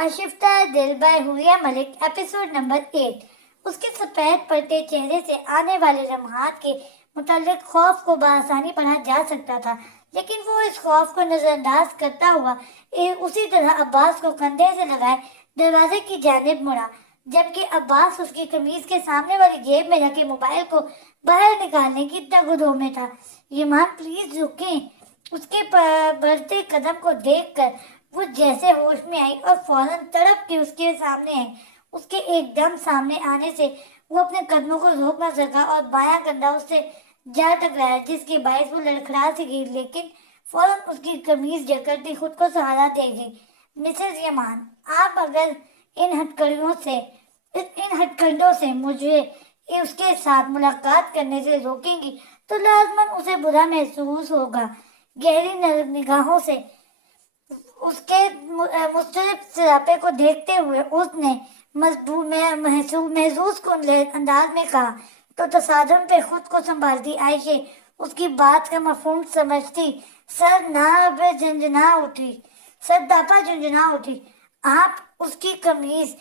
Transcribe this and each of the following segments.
آشفتہ دل by حوریہ Malik episode number 8۔ اس کے سفید پلٹے چہرے سے آنے والے لمحات کے متعلق خوف کو بآسانی پڑھا جا سکتا تھا، لیکن وہ اس خوف کو نظر انداز کرتا ہوا اسی طرح عباس کو کندھے سے لگائے دروازے کی جانب مڑا، جبکہ عباس اس کی قمیض کے سامنے والی جیب میں رکھے موبائل کو باہر نکالنے کی تگ و دو میں تھا۔ ایمان پلیز رکیں۔ اس کے بڑھتے قدم کو دیکھ کر وہ جیسے ہوش میں آئی اور فوراً تڑپ کے اس کے سامنے آئی۔ اس کے ایک دم سامنے آنے سے وہ اپنے قدموں کو روک نہ سکا اور بایاں کندھا اس سے جا ٹکرایا، جس کے باعث وہ لڑکھڑا سی گئی، لیکن فوراً اس کی قمیض جکڑتی خود کو سہارا دے گئی۔ مسز یمان، آپ اگر ان ہتھ کنڈوں سے مجھے اس کے ساتھ ملاقات کرنے سے روکیں گی تو لازماً اسے برا محسوس ہوگا۔ گہری نگاہوں سے اس کے مضطرب سراپے کو دیکھتے ہوئے اس نے محظوظ کن انداز میں کہا، تو تصادم پہ خود کو سنبھالتی عائشہ اس کی بات کا مفہوم سمجھتی سرداپا جھنجھنا اٹھی۔ آپ اس کی قمیض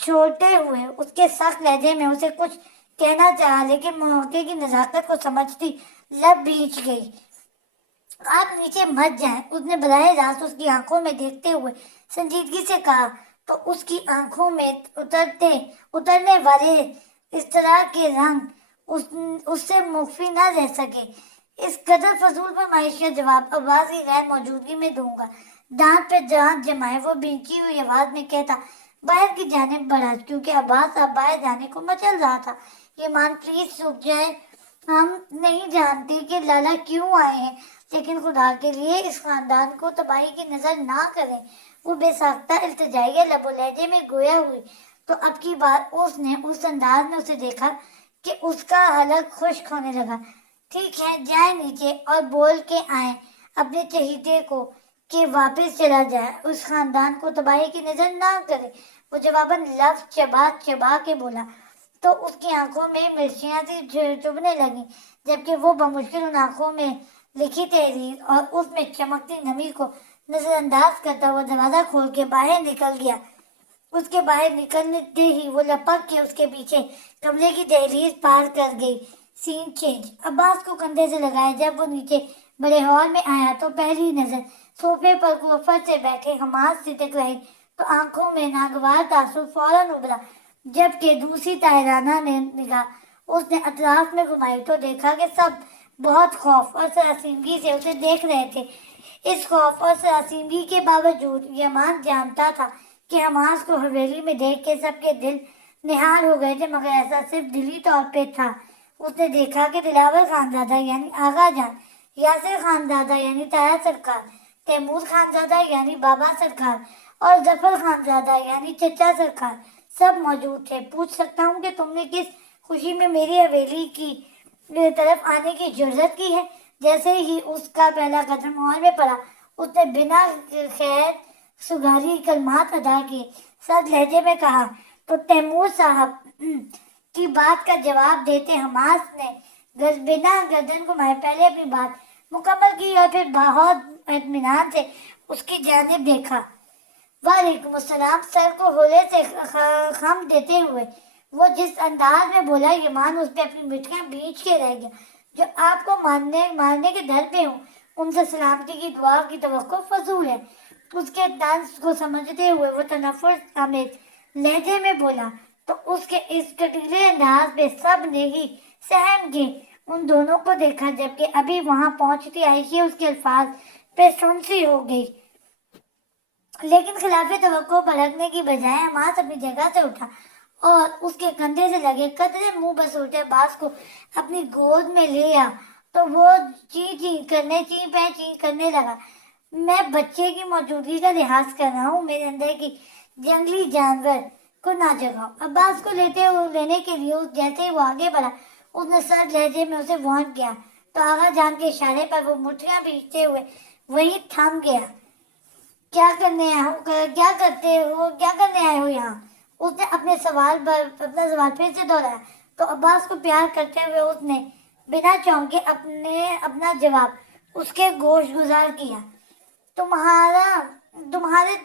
چھوڑتے ہوئے اس کے سخت لہجے میں اسے کچھ کہنا چاہا، لیکن موقع کی نزاکت کو سمجھتی لب بھیج گئی۔ آپ نیچے مت جائیں، اس نے براہ راست اس کی آنکھوں میں دیکھتے ہوئے سنجیدگی سے کہا، تو اس کی آنکھوں میں اترنے والے اضطرار کے رنگ اس سے مخفی نہ رہ سکے۔ اس قدر فضول فرمائش کا جواب عباس کی غیر موجودگی میں دوں گا۔ دانت پہ دانت جمائے وہ بھینچی ہوئی آواز میں کہتا باہر کی جانب بڑھا، کیونکہ عباس اب باہر جانے کو مچل رہا تھا۔ ایمان پلیز رک جائیں، ہم نہیں جانتے کہ لالا کیوں آئے ہیں، لیکن خدا کے لیے اس خاندان کو تباہی کی نظر نہ کریں۔ وہ بے ساختہ التجائیہ لب و لہجے میں گویا ہوئی، تو اب کی بار اس نے اس انداز میں اسے دیکھا کہ اس کا حلق خشک ہونے لگا۔ ٹھیک ہے، جائیں نیچے اور بول کے آئیں اپنے چہیتے کو کہ واپس چلا جائے، اس خاندان کو تباہی کی نظر نہ کرے۔ وہ جواباً لفظ چبا چبا کے بولا، تو اس کی آنکھوں میں مرچیاں سی چبھنے لگیں، جبکہ وہ بمشکل ان آنکھوں میں لکھی تحریر اور اس میں چمکتی نمی کو نظر انداز کرتا ہوا دروازہ کھول کے باہر نکل گیا۔ اس کے باہر نکلتے ہی وہ لپک کے اس کے پیچھے کمرے کی دہلیز پار کر گئی۔ سین چینج۔ عباس کو کندھے سے لگائے جب وہ نیچے بڑے ہال میں آیا تو پہلی نظر صوفے پر کوفت سے بیٹھے حماس سے ٹکرائی، تو آنکھوں میں ناگوار تاثر فوراً ابھرا، جبکہ دوسری طاہرانہ نگاہ اس نے اطراف میں گھمائی تو دیکھا کہ سب بہت خوف اور سراسیمگی سے اسے دیکھ رہے تھے۔ اس خوف اور سراسیمگی کے باوجود یمان جانتا تھا کہ حماس کو حویلی میں دیکھ کے سب کے دل نہال ہو گئے تھے، مگر ایسا صرف دلی طور پہ تھا۔ اس نے دیکھا کہ دلاور خانزادہ یعنی آغا جان، یاسر خانزادہ یعنی تایا سرکار، تیمور خانزادہ یعنی بابا سرکار اور ظفر خانزادہ یعنی چچا سرکار سب موجود تھے۔ پوچھ سکتا ہوں کہ تم نے کس خوشی میں میری حویلی کی طرف آنے کی جرأت کی ہے؟ جیسے ہی اس کا پہلا قدم ہال میں پڑا، اس نے بنا خیر سگالی کلمات ادا کیے، سرد لہجے میں کہا، تو تیمور صاحب کی بات کا جواب دیتے حماس نے بنا گردن گھمائے پہلے اپنی بات مکمل کی اور پھر بہت اطمینان سے اس کی جانب دیکھا۔ وعلیکم السلام۔ سر کو ہولے سے خم دیتے ہوئے وہ جس انداز میں بولا، ایمان اس پہ اپنی مٹیاں بھینچ کے رہ گیا۔ جو آپ کو مارنے کے در پہ ہوں، ان سے سلامتی کی دعا کی توقع فضول ہے۔ اس کے طنز کو سمجھتے ہوئے وہ تنفر آمیز لہجے میں بولا، تو اس کے اس کٹیلے انداز پہ سب نے ہی سہم کے ان دونوں کو دیکھا، جبکہ ابھی وہاں پہنچتی عائشہ اس کے الفاظ پہ سنسی ہو گئی۔ لیکن خلاف توقع بھڑکنے کی بجائے حماس اپنی جگہ سے اٹھا اور اس کے کندھے سے لگے قدرے منہ بسوٹے عباس کو اپنی گود میں لیا، تو وہ چین کرنے لگا۔ میں بچے کی موجودگی کا لحاظ کر رہا ہوں، میرے اندر کی جنگلی جانور کو نہ جگاؤ۔ عباس کو لینے کے لیے جیسے ہی وہ آگے بڑھا، اس نے سرد لہجے میں اسے وارن کیا، تو آغا جان کے اشارے پر وہ مٹھیاں بھینچتے ہوئے وہیں تھم گیا۔ کیا کرنے آئے ہو یہاں؟ اس نے اپنا سوال پھر سے دہرایا، تو عباس کو پیار کرتے ہوئے اس نے بنا چونکے اپنا جواب اس کے گوش گزار کیا۔ تمہارے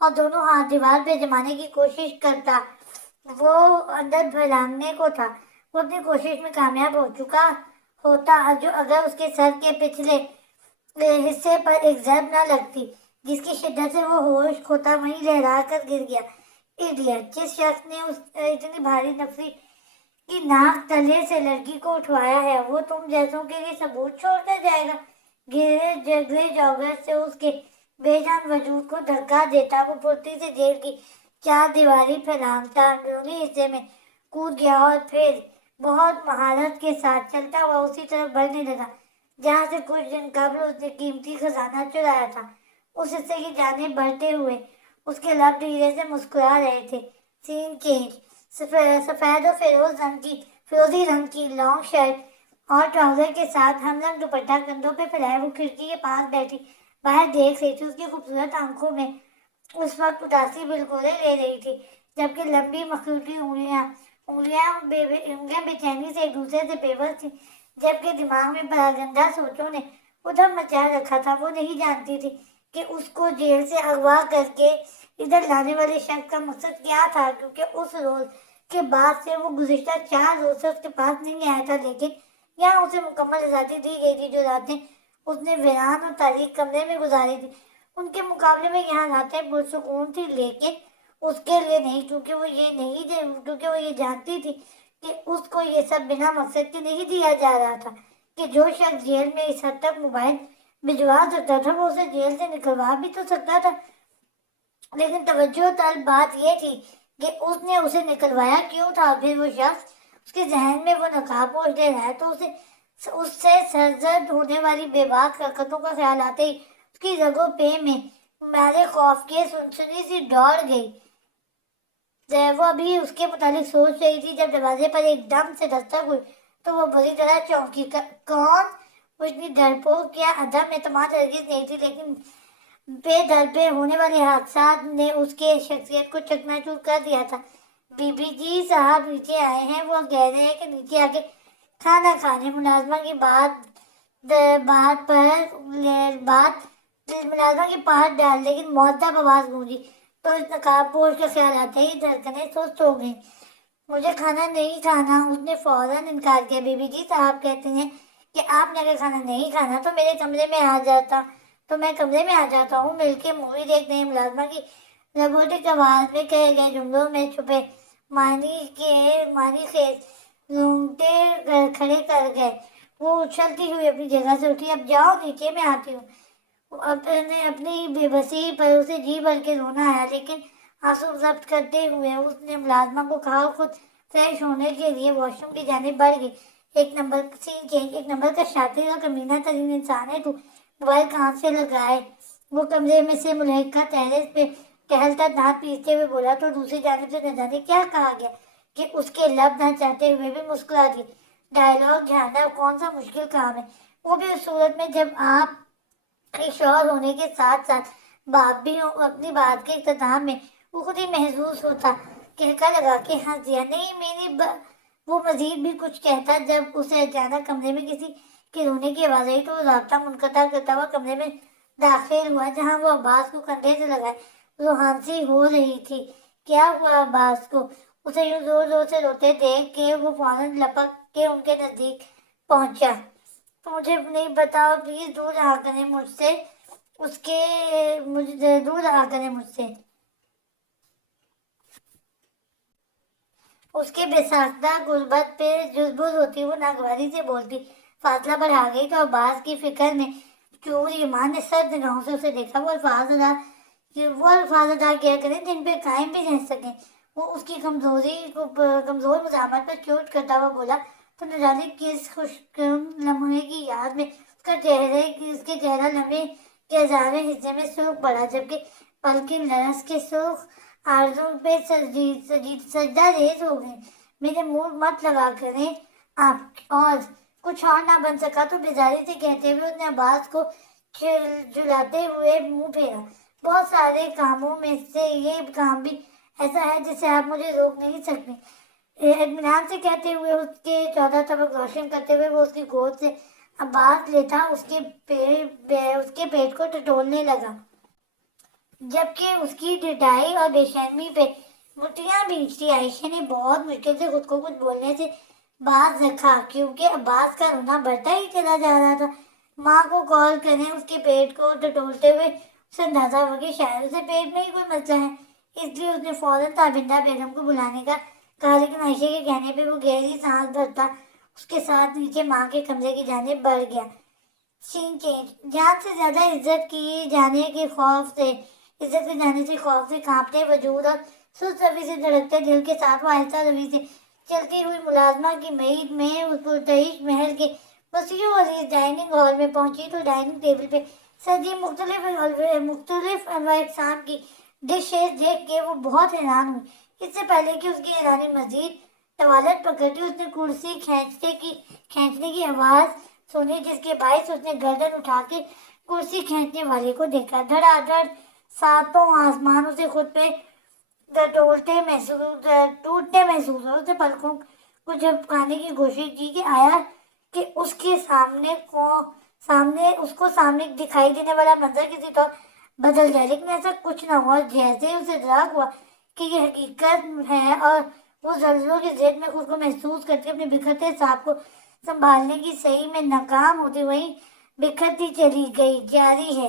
اور دونوں ہاتھ دیوار پہ جمانے کی کوشش کرتا، وہ اندر بھڑانگنے کو تھا۔ وہ اپنی کوشش میں کامیاب ہو چکا ہوتا جو اگر اس کے سر کے پچھلے حصے پر ایک ضرب نہ لگتی جس کی شدت سے وہ ہوش کھوتا وہیں لہرا کر گر گیا۔ ایڈیٹ! جس شخص نے اس اتنی بھاری نفری کی ناک تلے سے لڑکی کو اٹھوایا ہے وہ تم جیسوں کے لیے ثبوت چھوڑ کر جائے گا؟ گرے جگرے جوگر سے اس کے بے جان وجود کو دھکا دیتا وہ پھرتی سے جیل کی چار دیواری پھیلانگتا اندرونی حصے میں کود گیا اور پھر بہت مہارت کے ساتھ چلتا ہوا اسی طرف بڑھنے لگا جہاں سے کچھ دن قبل اس نے قیمتی خزانہ چرایا تھا۔ اس حصے کی جانب بڑھتے ہوئے اس کے لب دھیرے سے مسکرا رہے تھے۔ سین کیج سفید اور فیروزی رنگ کی لانگ شرٹ اور ٹراؤزر کے ساتھ ہم رنگ دوپٹہ کندھوں پہ پھیلائے وہ کھڑکی کے پاس بیٹھی باہر دیکھ رہی تھی۔ اس کی خوبصورت آنکھوں میں اس وقت اداسی بالکل لے رہی تھی جبکہ لمبی مخروطی انگلیاں بے چینی سے ایک دوسرے سے بےبس تھی جبکہ دماغ میں پراگندہ سوچوں نے ادھم مچا رکھا تھا۔ وہ نہیں جانتی تھی کہ اس کو جیل سے اغوا کر کے ادھر لانے والے شخص کا مقصد کیا تھا کیونکہ اس روز کے بعد سے وہ گزشتہ 4 روز سے اس کے پاس نہیں آیا تھا لیکن یہاں اسے مکمل آزادی دی گئی تھی۔ جو راتیں اس نے ویران اور تاریک کمرے میں گزاری تھی ان کے مقابلے میں یہاں راتیں پرسکون تھی لیکن اس کے لیے نہیں کیونکہ وہ یہ جانتی تھی کہ اس کو یہ سب بنا مقصد کے نہیں دیا جا رہا تھا کہ جو شخص جیل میں اس حد تک موبائل بھجوا سکتا تھا وہ اسے جیل سے نکلوا بھی تو سکتا تھا۔ لیکن توجہ طلب بات یہ تھی کہ اس نے اسے نکلوایا کیوں تھا۔ پھر وہ شخص اس کے ذہن میں وہ نقاب پوش لے رہا ہے تو اس سے سرزد ہونے والی بے باک حرکتوں کا خیال آتے ہی اس کی رگوں پہ میں مارے خوف کے سنسنی سی دوڑ گئی۔ وہ ابھی اس کے متعلق سوچ رہی تھی جب دروازے پر ایک دم سے دستک ہوئی تو وہ بری طرح چونکی۔ کون؟ وہ اتنی ڈرپوک یا عدم اعتماد ہرگز نہیں تھی لیکن بے در پہ ہونے والے حادثات نے اس کے شخصیت کو چکنا چور کر دیا تھا۔ بی بی جی صاحب نیچے آئے ہیں۔ وہ کہہ رہے ہیں کہ نیچے آ کے کھانا کھانے۔ ملازمہ کی پہاڑ ڈال لیکن مؤدب آواز گونجی تو اس نقاب پوش کا خیال آتے ہی دھڑکنیں سست ہو گئیں۔ مجھے کھانا نہیں کھانا۔ اس نے فوراً انکار کیا۔ بی بی جی صاحب کہتے ہیں کہ آپ نے اگر کھانا نہیں کھانا تو میرے کمرے میں آ جاتا تو میں کمرے میں آ جاتا ہوں۔ مل کے مووی دیکھتے ہیں۔ ملازمہ کی روبوٹک آواز میں کہے گئے جملوں میں چھپے معنی خیز رونگٹے کھڑے کر گئے۔ وہ اچھلتی ہوئی اپنی جگہ سے اٹھی۔ اب جاؤ نیچے میں آتی ہوں۔ اپنی بے بسی پر اسے جی بھر کے رونا آیا لیکن آنسو ضبط کرتے ہوئے اس نے ملازمہ کو کہا اور خود فریش ہونے کے لیے واش روم کی جانب بڑھ گئی۔ ایک نمبر کا شاطر اور کمینہ ترین انسان ہے تو۔ موبائل کان سے لگائے وہ کمرے میں سے ملحقہ ٹیرس پہ ٹہلتا دانت پیستے ہوئے بولا تو دوسری جانب سے نہ جانے کیا کہا گیا کہ اس کے لب نہ چاہتے ہوئے بھی مسکرا دیے۔ ڈائیلاگ جھاڑنا کون سا مشکل کام ہے، وہ بھی اس صورت میں جب آپ ایک شوہر ہونے کے ساتھ ساتھ باپ بھی ہوں۔ اپنی بات کے اختتام میں وہ خود ہی محظوظ ہوتا کہکا لگا کے ہنس دیا۔ نہیں وہ مزید بھی کچھ کہتا جب اسے اچانک کمرے میں کسی کے رونے کی آواز آئی تو وہ رابطہ منقطع کرتا ہوا کمرے میں داخل ہوا جہاں وہ عباس کو کندھے سے لگائے روحانسی ہو رہی تھی۔ کیا ہوا عباس کو؟ اسے یوں زور زور سے روتے دیکھ کے وہ فوراً لپک کے ان کے نزدیک پہنچا۔ مجھے نہیں پتا پلیز دور رہا کریں مجھ سے۔ دور رہا کریں مجھ سے۔ اس کے بے ساختہ غربت پہ جزبز ہوتی وہ ناگواری سے بولتی فاصلہ بڑھا گئی تو عباس کی فکر میں چور ایمان نے سرد نگاہوں سے اسے دیکھا۔ وہ الفاظ ادا کیا کریں جن پہ قائم بھی رہ سکیں۔ وہ اس کی کمزور مزاحمت پر چوٹ کرتا ہوا بولا تو نہ جانے کس خوشگوار لمحے کی یاد میں اس کے چہرہ لمحے کے ہزاریں حصے میں سرخ پڑا جبکہ پلکیں لرز کے سرخ آرزو پہ سجدہ ریز ہو گئیں۔ میرے منہ مت لگا کریں آپ۔ اور کچھ اور نہ بن سکا تو بیزاری سے کہتے ہوئے اس نے عباس کو جھلاتے ہوئے منہ پھیرا۔ بہت سارے کاموں میں سے یہ کام بھی ایسا ہے جسے آپ مجھے روک نہیں سکتے۔ اطمینان سے کہتے ہوئے اس کے 14 طبق روشن کرتے ہوئے وہ اس کی گود سے عباس لیتا اس کے پیٹ کو ٹٹولنے لگا۔ جبکہ اس کی ڈٹائی اور بے شرمی پہ مٹیاں بھینچتی عائشہ نے بہت مشکل سے خود کو کچھ بولنے سے باز رکھا، کیونکہ عباس کا رونا بڑھتا ہی چلا جا رہا تھا۔ ماں کو کال کریں اس کے پیٹ کو ٹٹولتے ہوئے اسے اندازہ ہوا کہ شاید اسے پیٹ میں ہی کوئی مسئلہ ہے، اس لیے اس نے فوراً تابندہ بیگم کو بلانے کا کہا، لیکن عائشہ کے کہنے پہ وہ گہری سانس بھرتا اس کے ساتھ نیچے ماں کے کمرے کی جانب بڑھ گیا۔ سین چینج، جان سے زیادہ عزت کی جانے کے خوف سے، عزت کے جانے سے خوف سے کانپتے وجود اور سست روی سے دھڑکتے دل کے ساتھ وہ آہستہ روی سے چلتی ہوئی ملازمہ کی معیت میں اس پرتعیش محل کے وسیع و عریض ڈائننگ ہال میں پہنچی تو ڈائننگ ٹیبل پہ سجی مختلف انواع اقسام کی ڈشز دیکھ کے وہ بہت حیران ہوئی۔ اس سے پہلے کہ اس کی حیرانی مزید طوالت پکڑتی، اس نے کرسی کھینچنے کی آواز سنی، جس کے باعث اس نے گردن اٹھا کے کرسی کھینچنے والے کو دیکھا۔ دھڑا دھڑ ساتوں آسمانوں سے خود پہ ٹوٹتے محسوس ہو۔ اس نے پلکوں کو جھپکانے کی کوشش کی کہ آیا کہ اس کے سامنے دکھائی دینے والا منظر کسی طور بدل جائے، لیکن ایسا کچھ نہ ہوا۔ جیسے اسے ادراک ہوا کہ یہ حقیقت ہے اور وہ زلزلوں کی زید میں خود کو محسوس کرتی اپنے بکھرتے سانپ کو سنبھالنے کی صحیح میں ناکام ہوتی وہیں بکھرتی چلی گئی۔ جاری ہے۔